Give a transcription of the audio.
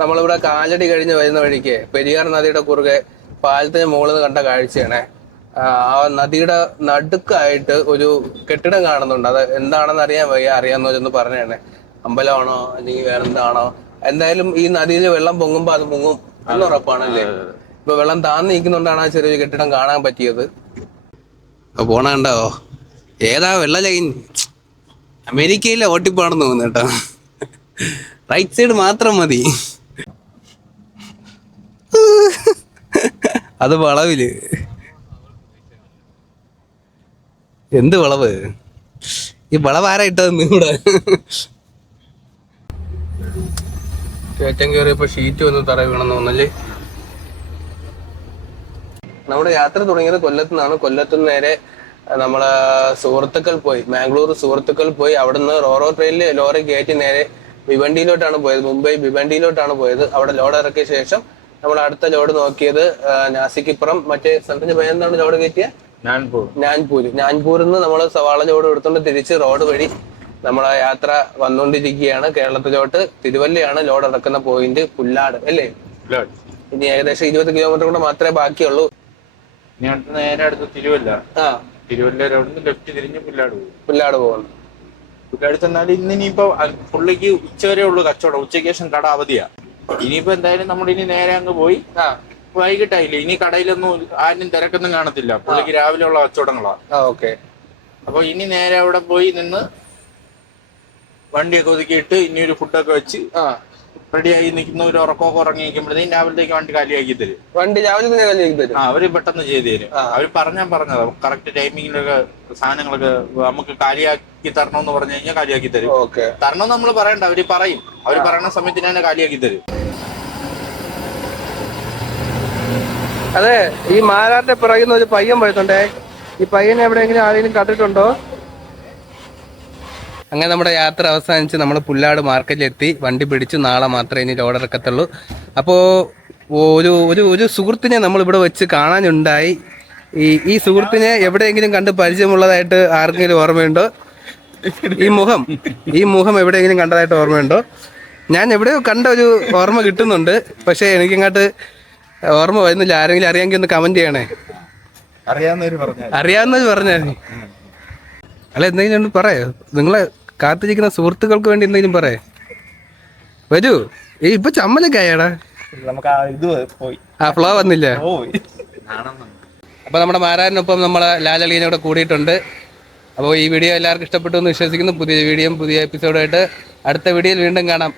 നമ്മളിവിടെ കാലടി കഴിഞ്ഞ് വരുന്ന വഴിക്ക് പെരിയാർ നദിയുടെ കുറുകെ പാലത്തിന് മുകളിൽ നിന്ന് കണ്ട കാഴ്ചയാണേ. ആ നദിയുടെ നടുക്കായിട്ട് ഒരു കെട്ടിടം കാണുന്നുണ്ട്. അത് എന്താണെന്ന് അറിയാൻ വയ്യ, അറിയാവുന്നവരൊന്ന് പറഞ്ഞാണേ. അമ്പലമാണോ അല്ലെങ്കിൽ വേറെന്താണോ? എന്തായാലും ഈ നദിയിൽ വെള്ളം പൊങ്ങുമ്പോ അത് മുങ്ങും എന്ന് ഉറപ്പാണല്ലേ. ഇപ്പൊ വെള്ളം താന്ന് നിൽക്കുന്നുണ്ടാണ് ആ ചെറിയൊരു കെട്ടിടം കാണാൻ പറ്റിയത്. പോണണ്ടോ ഏതാ വെള്ള ലൈൻ? അമേരിക്കയിലെ ഓട്ടിപ്പാണെന്ന് തോന്നുന്നു കേട്ടോ. റൈറ്റ് സൈഡ് മാത്രം മതി. അത് വളവില് എന്ത് വളവ്? ഈ വളവ് ആരാ ഇട്ടതെന്ന് ഇവിടെ? കയറ്റം കയറിയപ്പോ ഷീറ്റ് വന്ന് തറ വീണെന്ന് തോന്നല്ലേ. നമ്മുടെ യാത്ര തുടങ്ങിയത് കൊല്ലത്തു നിന്നാണ്. കൊല്ലത്തുനിന്ന് നേരെ നമ്മളെ സുഹൃത്തുക്കൾ പോയി, മാംഗ്ലൂർ സുഹൃത്തുക്കൾ പോയി. അവിടുന്ന് റോറോ ട്രെയിനിൽ ലോറി കയറ്റി നേരെ ഭിവണ്ടിയിലോട്ടാണ് പോയത്. മുംബൈ ഭിവണ്ടിയിലോട്ടാണ് പോയത്. അവിടെ ലോഡ് ഇറക്കിയ ശേഷം നമ്മൾ അടുത്ത ലോഡ് നോക്കിയത് നാസിക്കിപ്പുറം മറ്റേ സ്ഥലത്തിന്റെ പേരെന്താണ് ലോഡ് കയറ്റിയ? നാൻപൂരിൽ നിന്ന് നമ്മൾ സവാള ലോഡ് എടുത്തുകൊണ്ട് തിരിച്ച് റോഡ് വഴി നമ്മളെ യാത്ര വന്നുകൊണ്ടിരിക്കുകയാണ് കേരളത്തിലോട്ട്. തിരുവല്ലയാണ് ലോഡ് ഇറക്കുന്ന പോയിന്റ്. പുല്ലാട് അല്ലേ? ഇനി ഏകദേശം 20 കിലോമീറ്റർ കൂടെ മാത്രമേ ബാക്കിയുള്ളൂ. നേരെ അടുത്ത് തിരുവല്ല. തിരുവല്ല അവിടുന്ന് ലെഫ്റ്റ് തിരിഞ്ഞ് പുല്ലാട് പോകുന്നു. പുല്ലാട് ചെന്നാൽ ഇന്നിനിയിപ്പോ പുള്ളിക്ക് ഉച്ചവരെ ഉള്ളു കച്ചവടം. ഉച്ചയ്ക്ക് ശേഷം കട അവധിയാ. ഇനിയിപ്പോ എന്തായാലും നമ്മളിനി നേരെ അങ്ങ് പോയി. വൈകിട്ടായില്ലേ, ഇനി കടയിലൊന്നും ആരും തിരക്കൊന്നും കാണത്തില്ല. പുള്ളിക്ക് രാവിലെ ഉള്ള കച്ചവടങ്ങളാ. അപ്പൊ ഇനി നേരെ അവിടെ പോയി നിന്ന് വണ്ടിയൊക്കെ ഒതുക്കിയിട്ട് ഇനി ഒരു ഫുഡൊക്കെ വെച്ച് റെഡിയായി നിൽക്കുന്ന ഒരു ഉറക്കമൊക്കെ ഉറങ്ങി നിൽക്കുമ്പോഴത്തേക്കും രാവിലത്തേക്ക് വണ്ടി കാലിയാക്കി തരും. വണ്ടി രാവിലെ അവര് പെട്ടെന്ന് ചെയ്തു തരും. അവര് പറഞ്ഞതാ കറക്റ്റ് ടൈമിങ്ങിലൊക്കെ സാധനങ്ങളൊക്കെ നമുക്ക് കാലിയാക്കി തരണമെന്ന് പറഞ്ഞു കഴിഞ്ഞാൽ കാലിയാക്കി തരും. തരണം നമ്മൾ പറയണ്ട, അവര് പറയും. അവര് പറയുന്ന സമയത്തിന് തന്നെ കാലിയാക്കി തരും. അതെ, ഈ മാലാറിന്റെ പിറകുന്ന ഒരു പയ്യൻ പോയിട്ടുണ്ടേ. ഈ പയ്യനെ എവിടെയെങ്കിലും ആരെങ്കിലും കണ്ടിട്ടുണ്ടോ? അങ്ങനെ നമ്മുടെ യാത്ര അവസാനിച്ച് നമ്മൾ പുല്ലാട് മാർക്കറ്റിലെത്തി. വണ്ടി പിടിച്ച് നാളെ മാത്രമേ ഇനി ലോഡ് ഇറക്കത്തുള്ളൂ. അപ്പോൾ ഒരു ഒരു ഒരു സുഹൃത്തിനെ നമ്മൾ ഇവിടെ വെച്ച് കാണാനുണ്ടായി. ഈ സുഹൃത്തിനെ എവിടെയെങ്കിലും കണ്ട് പരിചയമുള്ളതായിട്ട് ആർക്കെങ്കിലും ഓർമ്മയുണ്ടോ? ഈ മുഖം എവിടെയെങ്കിലും കണ്ടതായിട്ട് ഓർമ്മയുണ്ടോ? ഞാൻ എവിടെയോ കണ്ട ഒരു ഓർമ്മ കിട്ടുന്നുണ്ട്, പക്ഷേ എനിക്കിങ്ങോട്ട് ഓർമ്മ വരുന്നില്ല. ആരെങ്കിലും അറിയാമെങ്കിൽ ഒന്ന് കമന്റ് ചെയ്യണേ. അറിയാവുന്നവർ പറഞ്ഞാൽ അല്ല, എന്തെങ്കിലും പറയോ? നിങ്ങളെ കാത്തിരിക്കുന്ന സുഹൃത്തുക്കൾക്ക് വേണ്ടി എന്തെങ്കിലും പറയേ. വരൂ. ഇപ്പൊ ചമ്മലൊക്കെ ആയാടാ. ഫ്ലോ വന്നില്ല. അപ്പൊ നമ്മുടെ മാരാരിനൊപ്പം നമ്മളെ ലാലളീനെ കൂടെ കൂടിയിട്ടുണ്ട്. അപ്പോൾ ഈ വീഡിയോ എല്ലാവർക്കും ഇഷ്ടപ്പെട്ടു എന്ന് വിശ്വസിക്കുന്നു. പുതിയ വീഡിയോയും പുതിയ എപ്പിസോഡായിട്ട് അടുത്ത വീഡിയോയിൽ വീണ്ടും കാണാം.